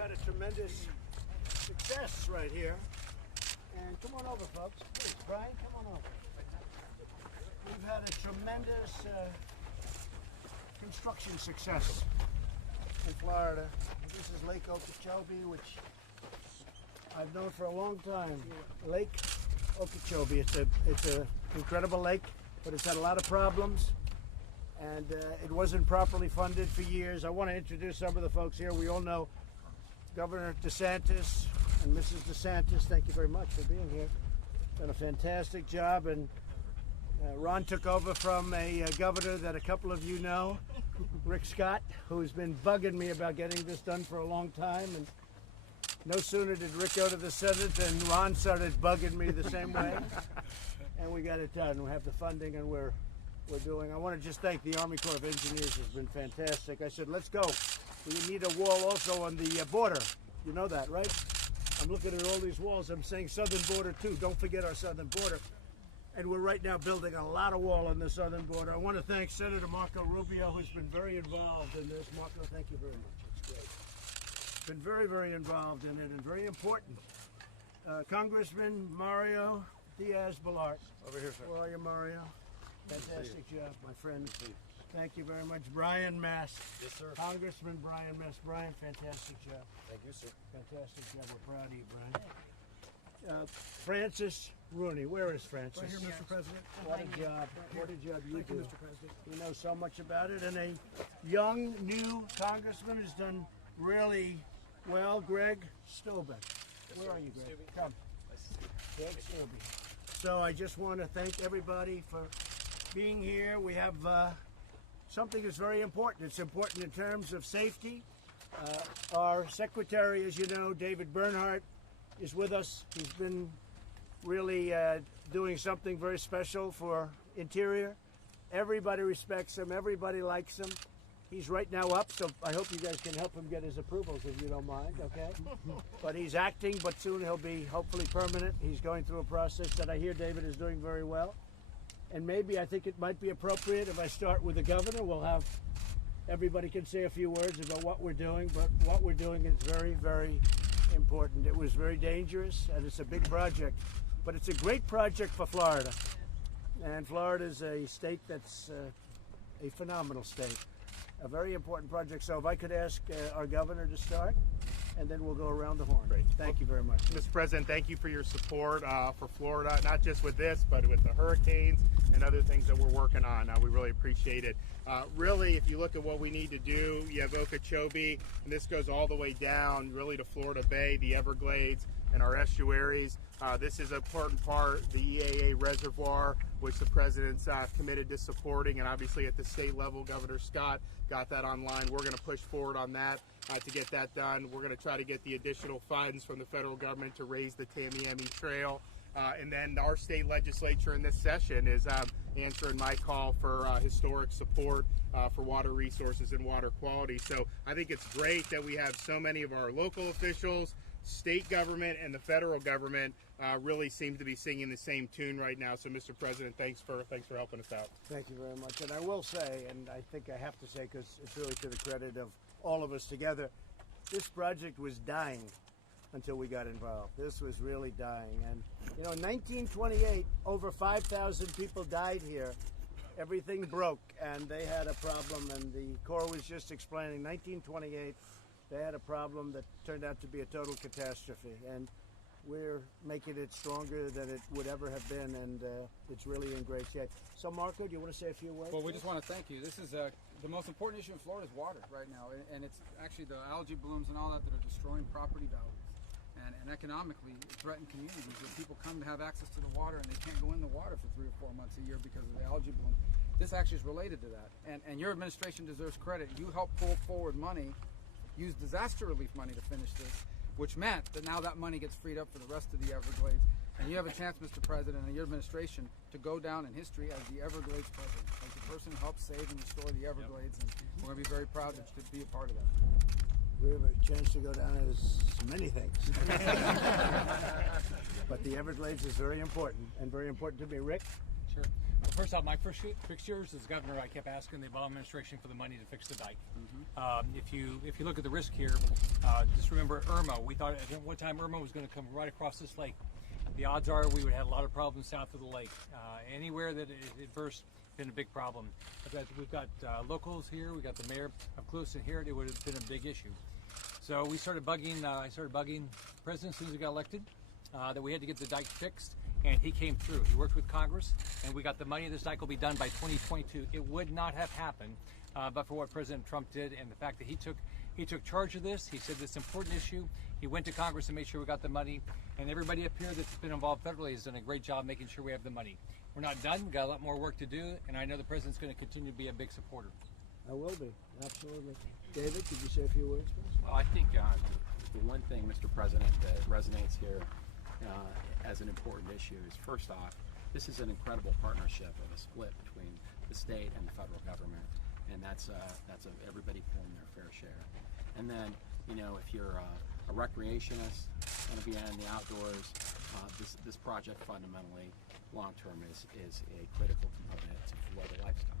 had a tremendous success right here. And come on over, folks. Please, Brian, come on over. We've had a tremendous construction success in Florida. This is Lake Okeechobee, which I've known for a long time. Lake Okeechobee. It's a incredible lake, but it's had a lot of problems, and it wasn't properly funded for years. I want to introduce some of the folks here. We all know Governor DeSantis and Mrs. DeSantis. Thank you very much for being here. Done a fantastic job, and Ron took over from a governor that a couple of you know, Rick Scott, who's been bugging me about getting this done for a long time. And no sooner did Rick go to the Senate than Ron started bugging me the same way. And we got it done. We have the funding, and we're doing. I want to just thank the Army Corps of Engineers. Has been fantastic. I said, let's go. We need a wall also on the border. You know that, right? I'm looking at all these walls. I'm saying southern border, too. Don't forget our southern border. And we're right now building a lot of wall on the southern border. I want to thank Senator Marco Rubio, who's been very involved in this. Marco, thank you very much. It's great. Been very, very involved in it and very important. Congressman Mario Diaz-Balart. Over here, sir. How are you, Mario? Fantastic job, my friend. Thank you very much. Brian Mast. Yes, sir. Congressman Brian Mast. Brian, fantastic job. Thank you, sir. Fantastic job. We're proud of you, Brian. Francis Rooney. Where is Francis? Right here, Mr. President. What a job. What a job you Thank do. you, Mr. President. We know so much about it. And a young, new congressman who's done really well, Greg Stobeck. Where are you, Greg? Come. Greg Stobeck. So I just want to thank everybody for being here. We have something that's very important. It's important in terms of safety. Our secretary, as you know, David Bernhardt, is with us. He's been really doing something very special for Interior. Everybody respects him. Everybody likes him. He's right now up, so I hope you guys can help him get his approvals if you don't mind, okay? But he's acting, but soon he'll be hopefully permanent. He's going through a process that I hear David is doing very well. And maybe I think it might be appropriate if I start with the governor. We'll have everybody can say a few words about what we're doing, but what we're doing is very, very important. It was very dangerous, and it's a big project, but it's a great project for Florida. And Florida is a state that's a phenomenal state, a very important project. So if I could ask our governor to start, and then we'll go around the horn. Great. Thank you very much. Mr. President, thank you for your support for Florida, not just with this, but with the hurricanes and other things that we're working on. We really appreciate it. Really, if you look at what we need to do, you have Okeechobee, and this goes all the way down really to Florida Bay, the Everglades, and our estuaries. This is an important part, the EAA reservoir, which the President's committed to supporting, and obviously at the state level, Governor Scott got that online. We're going to push forward on that to get that done. We're going to try to get the additional funds from the federal government to raise the Tamiami Trail. And then our state legislature in this session is answering my call for historic support for water resources and water quality. So I think it's great that we have so many of our local officials, state government, and the federal government really seem to be singing the same tune right now. So, Mr. President, thanks for helping us out. Thank you very much. And I will say, and I think I have to say, because it's really to the credit of all of us together, this project was dying until we got involved. This was really dying. And, you know, in 1928, over 5,000 people died here. Everything broke, and they had a problem, and the Corps was just explaining, 1928, they had a problem that turned out to be a total catastrophe. And we're making it stronger than it would ever have been, and it's really in great shape. So, Marco, do you want to say a few words? Well, we just want to thank you. This is the most important issue in Florida is water right now, and it's actually the algae blooms and all that that are destroying property values and economically threaten communities where people come to have access to the water and they can't go in the water for 3 or 4 months a year because of the algae bloom. This actually is related to that, and your administration deserves credit. You helped pull forward money, use disaster relief money to finish this, which meant that now that money gets freed up for the rest of the Everglades. And you have a chance, Mr. President, and your administration to go down in history as the Everglades president, as the person who helped save and restore the Everglades. And we're going to be very proud to be a part of that. We have a chance to go down as many things. But the Everglades is very important, and very important to me. Rick? Sure. Well, first off, my first 6 years as governor, I kept asking the Obama administration for the money to fix the dike. If you look at the risk here, just remember Irma. We thought at one time Irma was going to come right across this lake. The odds are we would have a lot of problems south of the lake. Anywhere that it burst, been a big problem. We've got locals here. We got the mayor of Clewiston here. It would have been a big issue. So we started bugging. I started bugging the president as soon as he got elected that we had to get the dike fixed, and he came through. He worked with Congress, and we got the money. This dike will be done by 2022. It would not have happened but for what President Trump did, and the fact that he took charge of this. He said this important issue. He went to Congress and made sure we got the money, and everybody up here that's been involved federally has done a great job making sure we have the money. We're not done. We've got a lot more work to do, and I know the president's going to continue to be a big supporter. I will be, absolutely. David, could you say a few words, please? Well, I think the one thing, Mr. President, that resonates here as an important issue is, first off, this is an incredible partnership of a split between the state and the federal government, and that's everybody pulling their fair share. And then, if you're a recreationist, going to be in the outdoors, this project fundamentally, long term, is a critical component to Florida lifestyle.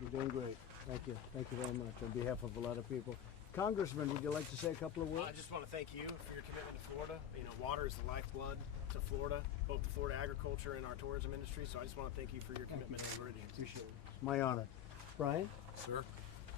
You're doing great. Thank you. Thank you very much on behalf of a lot of people. Congressman, would you like to say a couple of words? I just want to thank you for your commitment to Florida. Water is the lifeblood to Florida, both the Florida agriculture and our tourism industry. So I just want to thank you for your commitment to Florida. Appreciate it. It's my honor. Brian? Sir,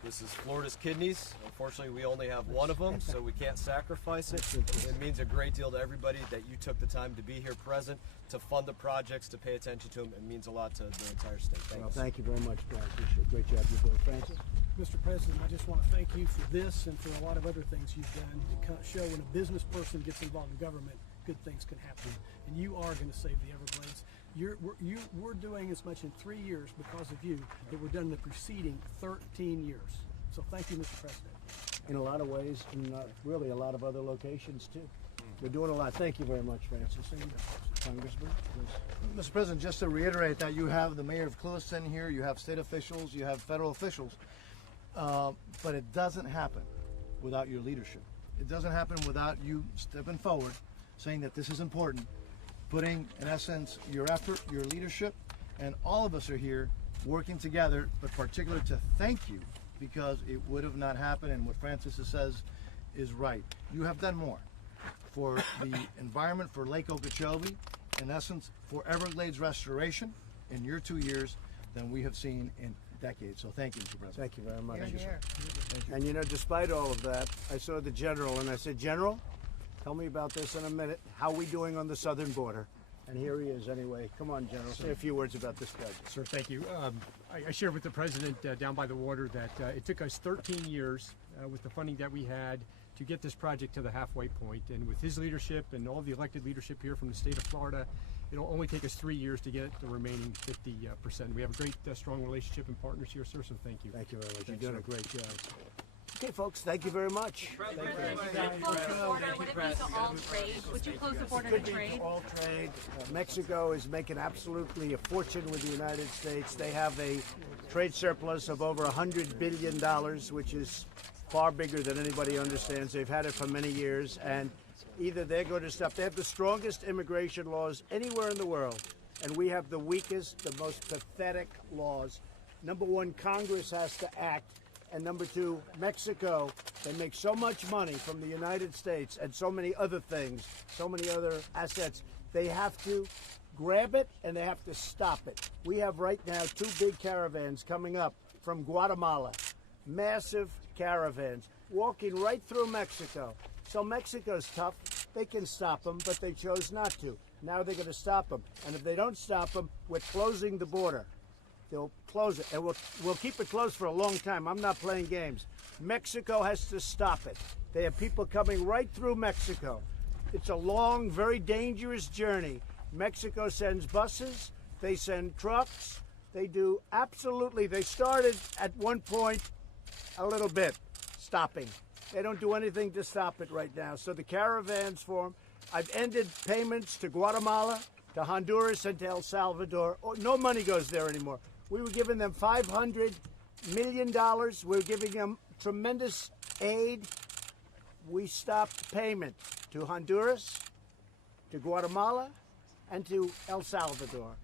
this is Florida's kidneys. Unfortunately, we only have one of them, so we can't sacrifice it. It means a great deal to everybody that you took the time to be here present, to fund the projects, to pay attention to them. It means a lot to the entire state. Thank you very much, Brian. Appreciate it. Great job you're doing. Francis? Mr. President, I just want to thank you for this and for a lot of other things you've done to show when a business person gets involved in government, good things can happen. And you are going to save the Everglades. We're doing as much in 3 years because of you that we're done in the preceding 13 years. So thank you, Mr. President. In a lot of ways, and really a lot of other locations too. We're doing a lot. Thank you very much, Francis. Congressman, please. Mr. President, just to reiterate that you have the mayor of Clewiston here, you have state officials, you have federal officials, but it doesn't happen without your leadership. It doesn't happen without you stepping forward, saying that this is important, putting, in essence, your effort, your leadership, and all of us are here working together, but particularly to thank you, because it would have not happened, and what Francis says is right. You have done more for the environment, for Lake Okeechobee, in essence, for Everglades restoration in your 2 years than we have seen in decades. So thank you, Mr. President. Thank you very much. Thank you. And despite all of that, I saw the general and I said, General, tell me about this in a minute. How are we doing on the southern border? And here he is anyway. Come on, General. Say a few words about this project. Sir, thank you. I shared with the President down by the water that it took us 13 years with the funding that we had to get this project to the halfway point. And with his leadership and all the elected leadership here from the state of Florida, it'll only take us 3 years to get the remaining 50%. We have a great, strong relationship and partners here, sir, so thank you. Thank you very much. You've done a great job. Okay, folks, thank you very much. Would you close the border to trade? All trade. Mexico is making absolutely a fortune with the United States. They have a trade surplus of over $100 billion, which is far bigger than anybody understands. They've had it for many years, and either they're going to stop. They have the strongest immigration laws anywhere in the world, and we have the weakest, the most pathetic laws. Number one, Congress has to act. And number two, Mexico, they make so much money from the United States and so many other things, so many other assets. They have to grab it and they have to stop it. We have right now 2 big caravans coming up from Guatemala, massive caravans, walking right through Mexico. So Mexico's tough. They can stop them, but they chose not to. Now they're going to stop them. And if they don't stop them, we're closing the border. They'll close it, and we'll keep it closed for a long time. I'm not playing games. Mexico has to stop it. They have people coming right through Mexico. It's a long, very dangerous journey. Mexico sends buses. They send trucks. They do absolutely. They started at one point a little bit stopping. They don't do anything to stop it right now. So the caravans form. I've ended payments to Guatemala, to Honduras, and to El Salvador. No money goes there anymore. We were giving them $500 million. We're giving them tremendous aid. We stopped payment to Honduras, to Guatemala, and to El Salvador.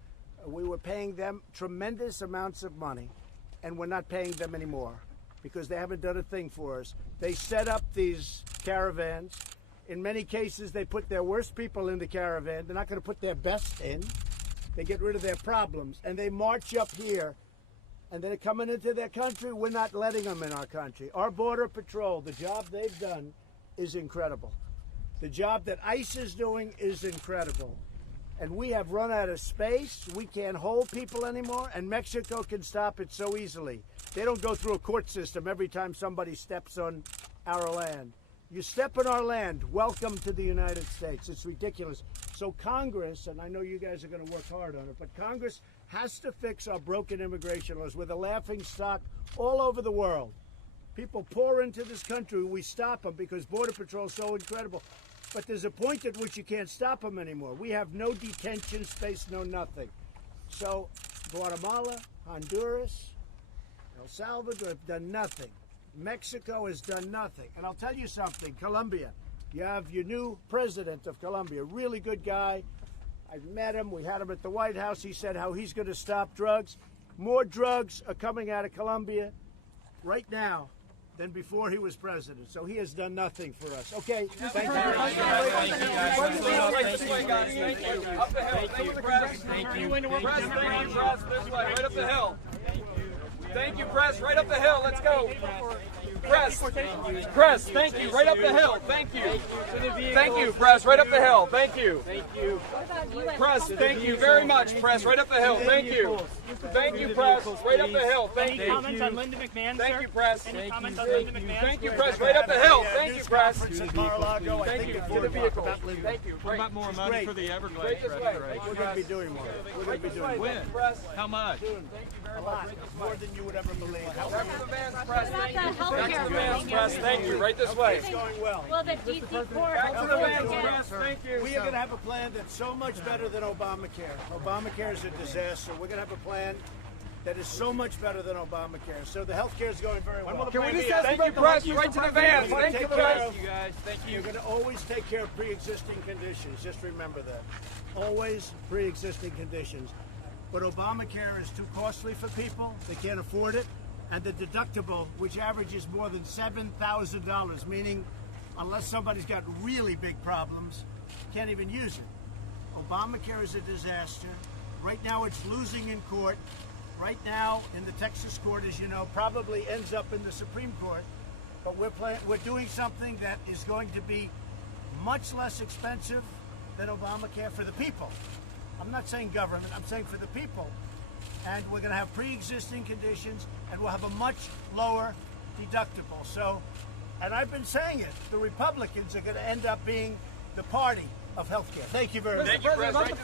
We were paying them tremendous amounts of money, and we're not paying them anymore because they haven't done a thing for us. They set up these caravans. In many cases, they put their worst people in the caravan. They're not going to put their best in. They get rid of their problems, and they march up here, and they're coming into their country. We're not letting them in our country. Our Border Patrol, the job they've done is incredible. The job that ICE is doing is incredible. And we have run out of space. We can't hold people anymore, and Mexico can stop it so easily. They don't go through a court system every time somebody steps on our land. You step on our land, welcome to the United States. It's ridiculous. So Congress, and I know you guys are going to work hard on it, but Congress has to fix our broken immigration laws. We're the laughing stock all over the world. People pour into this country. We stop them because Border Patrol is so incredible. But there's a point at which you can't stop them anymore. We have no detention space, no nothing. So Guatemala, Honduras, El Salvador have done nothing. Mexico has done nothing. And I'll tell you something, Colombia, you have your new president of Colombia, really good guy. I've met him. We had him at the White House. He said how he's going to stop drugs. More drugs are coming out of Colombia right now than before he was president. So he has done nothing for us. Okay, thank you. Up the hill. Thank you, press. Thank you. Press, thank you, press. This way, right up the hill. Thank you, press. Right up the hill. Let's go. Press. Press. Thank you. Right up the hill. Thank you. Thank you, press. Right up the hill. Thank you. Thank you. Press. Thank you very much. Press. Right up the hill. Thank you. Thank you, press. Right up the hill. Thank you. Any comments on Linda McMahon, Thank sir? you, press. Any comments on Linda McMahon? Thank you, press. Right up the hill. Thank you, press. Thank Thank you. To the vehicle. Thank you. What about more money for the Everglades? Right this way. We're going to be doing more. We're going to be doing more. Press. How much? A lot. More than you would ever believe. Back to the vans, press. What about the Back to healthcare the vans, building? press. Thank you. Right this way. It's going well. Will the DC court Back to the approve vans, again? press. Thank you. We are going to have a plan that's so much better than Obamacare. Obamacare is a disaster. We're going to have a plan that is so much better than Obamacare. So the health care is going very well. Can we just thank you, press? Right to the vans. We're gonna Thank you, take care press. of- You guys, thank you. You're going to always take care of pre-existing conditions. Just remember that. Always pre-existing conditions. But Obamacare is too costly for people. They can't afford it. And the deductible, which averages more than $7,000, meaning unless somebody's got really big problems, can't even use it. Obamacare is a disaster. Right now it's losing in court. Right now in the Texas court, as you know, probably ends up in the Supreme Court. But we're doing something that is going to be much less expensive than Obamacare for the people. I'm not saying government, I'm saying for the people. And we're going to have pre-existing conditions, and we'll have a much lower deductible. So, and I've been saying it, the Republicans are going to end up being the party of healthcare. Thank you very much. Thank you, press. Right to the